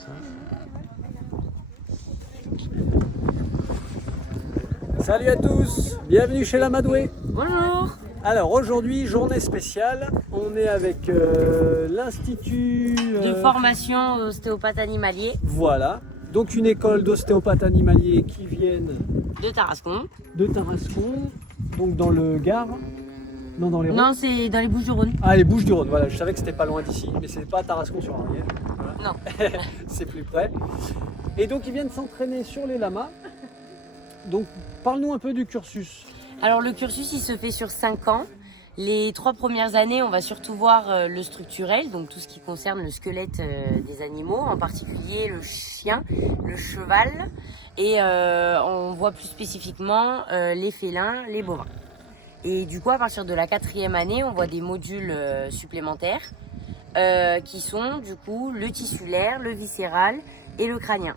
ça. Salut à tous, bienvenue chez l'Amadoué. Bonjour. Alors aujourd'hui, journée spéciale, on est avec l'Institut De formation ostéopathe animalier Voilà, donc une école d'ostéopathes animaliers qui viennent de Tarascon. de Tarascon, donc dans le Gard. Non, dans les Non, c'est dans les Bouches-du-Rhône. Ah, les Bouches-du-Rhône, voilà, je savais que c'était pas loin d'ici, mais c'est pas Tarascon-sur-Ariège. Voilà. Non. C'est plus près. Et donc ils viennent s'entraîner sur les lamas. Donc parle-nous un peu du cursus. Alors le cursus, il se fait sur 5 ans. Les 3 premières années, on va surtout voir le structurel, donc tout ce qui concerne le squelette des animaux, en particulier le chien, le cheval, et on voit plus spécifiquement les félins, les bovins. Et du coup, à partir de la 4e année, on voit des modules supplémentaires qui sont du coup le tissulaire, le viscéral et le crânien.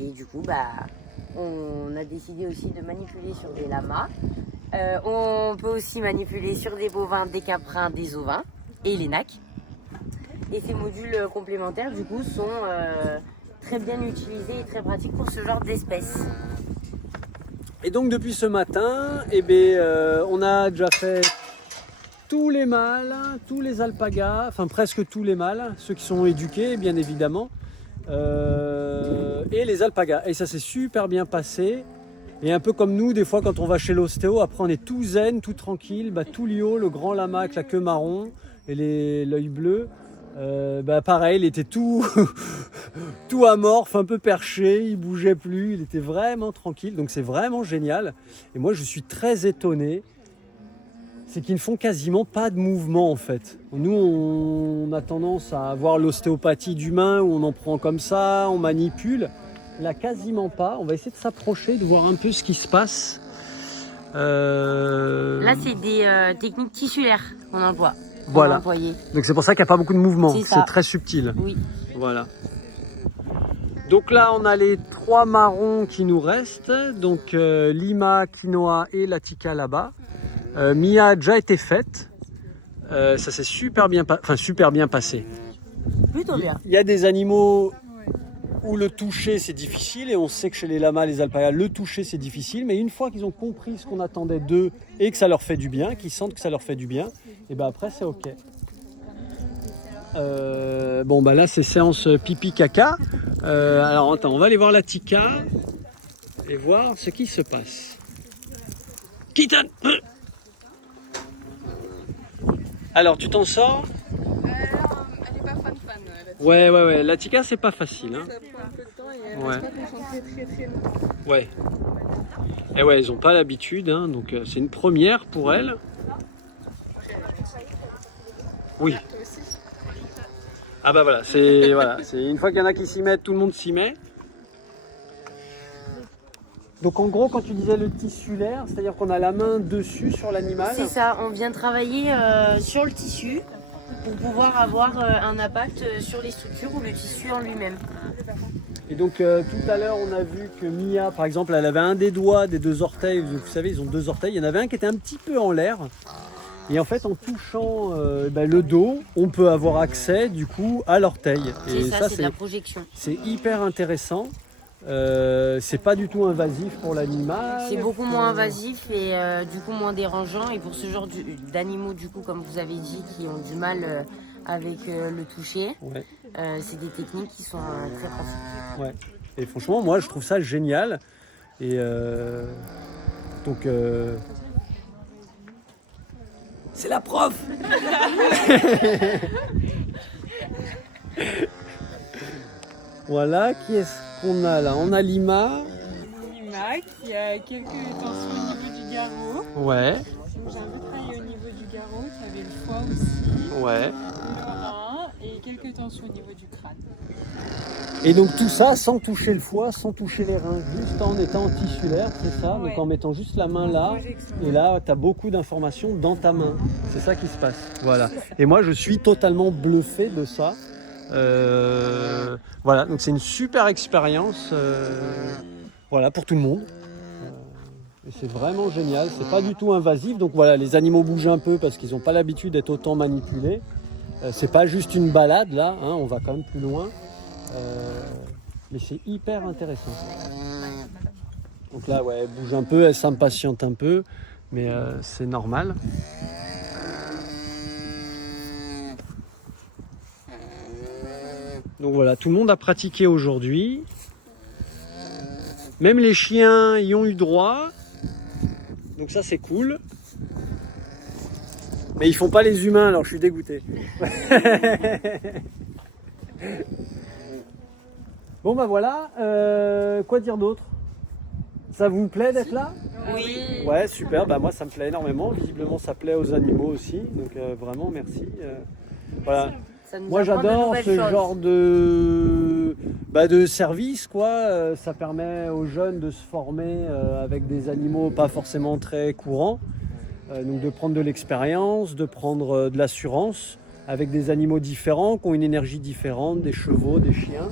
Et du coup, on a décidé aussi de manipuler sur des lamas. On peut aussi manipuler sur des bovins, des caprins, des ovins et les nacs. Et ces modules complémentaires, du coup, sont très bien utilisés et très pratiques pour ce genre d'espèces. Et donc depuis ce matin, on a déjà fait tous les mâles, tous les alpagas, enfin presque tous les mâles, ceux qui sont éduqués bien évidemment, et les alpagas. Et ça s'est super bien passé. Et un peu comme nous, des fois quand on va chez l'ostéo, après on est tout zen, tout tranquille, tout Lio, le grand lama avec la queue marron et l'œil bleu. Pareil, il était tout, tout amorphe, un peu perché, il bougeait plus, il était vraiment tranquille, donc c'est vraiment génial. Et moi je suis très étonné, c'est qu'ils ne font quasiment pas de mouvement en fait. Nous on a tendance à avoir l'ostéopathie d'humain où on en prend comme ça, on manipule. Là quasiment pas, on va essayer de s'approcher, de voir un peu ce qui se passe. Là, c'est des techniques tissulaires qu'on emploie. Voilà, donc c'est pour ça qu'il n'y a pas beaucoup de mouvement, c'est très subtil. Oui. Voilà. Donc là on a les 3 marrons qui nous restent, donc Lima, Quinoa et Latika là-bas. Mia a déjà été faite, ça s'est super bien passé. Plutôt bien. Il y a des animaux où le toucher c'est difficile et on sait que chez les lamas, les alpagas, le toucher c'est difficile, mais une fois qu'ils ont compris ce qu'on attendait d'eux et que ça leur fait du bien, qu'ils sentent que ça leur fait du bien, et après c'est ok. Là c'est séance pipi caca. Alors attends, on va aller voir la Tika et voir ce qui se passe. Kitan. Alors tu t'en sors? Elle est pas fan. Ouais, la Tika c'est pas facile hein. Ça prend un peu de temps et elle Ouais. reste pas concentrée très longtemps. Ouais. Et ouais, ils ont pas l'habitude, hein, donc c'est une première pour elles. Oui. Toi aussi. Ah voilà, c'est une fois qu'il y en a qui s'y mettent, tout le monde s'y met. Donc en gros, quand tu disais le tissulaire, c'est-à-dire qu'on a la main dessus sur l'animal. C'est ça, on vient travailler sur le tissu pour pouvoir avoir un impact sur les structures ou le tissu en lui-même. Et donc tout à l'heure, on a vu que Mia, par exemple, elle avait un des doigts, des 2 orteils. Vous savez, ils ont 2 orteils. Il y en avait un qui était un petit peu en l'air. Et en fait, en touchant le dos, on peut avoir accès du coup à l'orteil. C'est ça, c'est de la projection. C'est hyper intéressant. C'est pas du tout invasif pour l'animal. C'est beaucoup moins invasif et du coup moins dérangeant. Et pour ce genre d'animaux, du coup, comme vous avez dit, qui ont du mal avec le toucher, Ouais. c'est des techniques qui sont très pratiques. Ouais. Et franchement, moi, je trouve ça génial. Et donc, c'est la prof. Voilà, qui est-ce qu'on a là? On a Lima. Lima qui a quelques tensions au niveau du garrot. Ouais, J'ai un peu travaillé au niveau du garrot, qui avait le foie aussi, ouais. le rein et quelques tensions au niveau du crâne. Et donc tout ça sans toucher le foie, sans toucher les reins, juste en étant en tissulaire, c'est ça? Ouais. Donc en mettant juste la main là, et là tu as beaucoup d'informations dans ta main. C'est ça qui se passe. Voilà. Et moi je suis totalement bluffé de ça. Voilà, donc c'est une super expérience voilà, pour tout le monde. Et c'est vraiment génial, c'est pas du tout invasif. Donc voilà, les animaux bougent un peu parce qu'ils n'ont pas l'habitude d'être autant manipulés. C'est pas juste une balade là, hein, on va quand même plus loin. Mais c'est hyper intéressant. Donc là, ouais, elle bouge un peu, elle s'impatiente un peu, mais c'est normal. Donc voilà, tout le monde a pratiqué aujourd'hui. Même les chiens y ont eu droit. Donc ça, c'est cool. Mais ils font pas les humains, alors je suis dégoûté. Bon bah voilà, quoi dire d'autre? Ça vous plaît d'être là? Oui. Ouais, super, bah moi ça me plaît énormément. Visiblement ça plaît aux animaux aussi, donc vraiment merci. Voilà. Ça nous Moi apprend de j'adore nouvelles ce choses. genre de service quoi. Ça permet aux jeunes de se former avec des animaux pas forcément très courants. Donc de prendre de l'expérience, de prendre de l'assurance avec des animaux différents, qui ont une énergie différente, des chevaux, des chiens.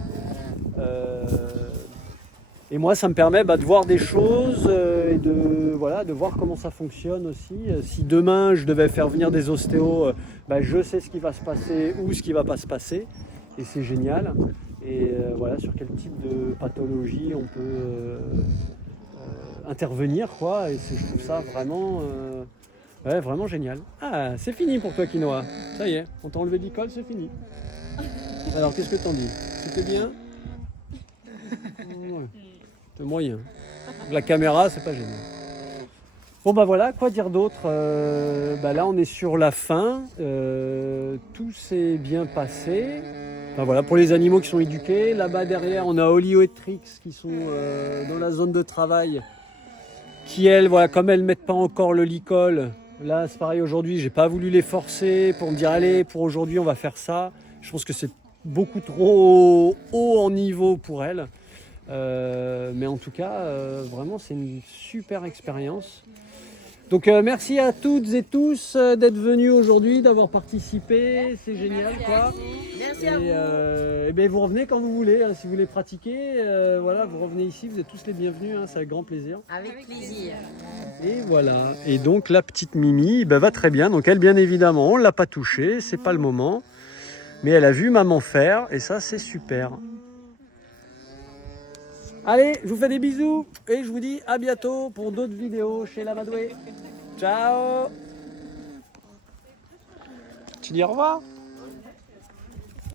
Et moi ça me permet de voir des choses et de voir comment ça fonctionne aussi. Si demain je devais faire venir des ostéos, je sais ce qui va se passer ou ce qui va pas se passer. Et c'est génial. Et voilà sur quel type de pathologie on peut intervenir quoi. Et je trouve ça vraiment... ouais, vraiment génial. Ah, c'est fini pour toi, Quinoa. Ça y est, on t'a enlevé l'école, c'est fini. Alors, qu'est-ce que t'en dis? C'était bien? Ouais, c'est moyen. La caméra, c'est pas génial. Bon, bah voilà, quoi dire d'autre? Là, on est sur la fin. Tout s'est bien passé. Enfin, voilà, pour les animaux qui sont éduqués. Là-bas, derrière, on a Olio et Trix qui sont dans la zone de travail. Qui, elles, voilà, comme elles ne mettent pas encore le licol, là c'est pareil aujourd'hui, j'ai pas voulu les forcer pour me dire allez pour aujourd'hui on va faire ça. Je pense que c'est beaucoup trop haut en niveau pour elles. Mais en tout cas, vraiment c'est une super expérience. Donc merci à toutes et tous d'être venus aujourd'hui, d'avoir participé, c'est génial quoi. Merci à vous. Et bien, vous revenez quand vous voulez, hein, si vous voulez pratiquer, voilà, vous revenez ici, vous êtes tous les bienvenus, hein, c'est avec grand plaisir. Avec plaisir. Et voilà, et donc la petite Mimi va très bien, donc elle bien évidemment, on ne l'a pas touchée, c'est pas le moment, mais elle a vu maman faire, et ça c'est super. Allez, je vous fais des bisous, et je vous dis à bientôt pour d'autres vidéos chez l'Amadoué. Ciao. Tu dis au revoir?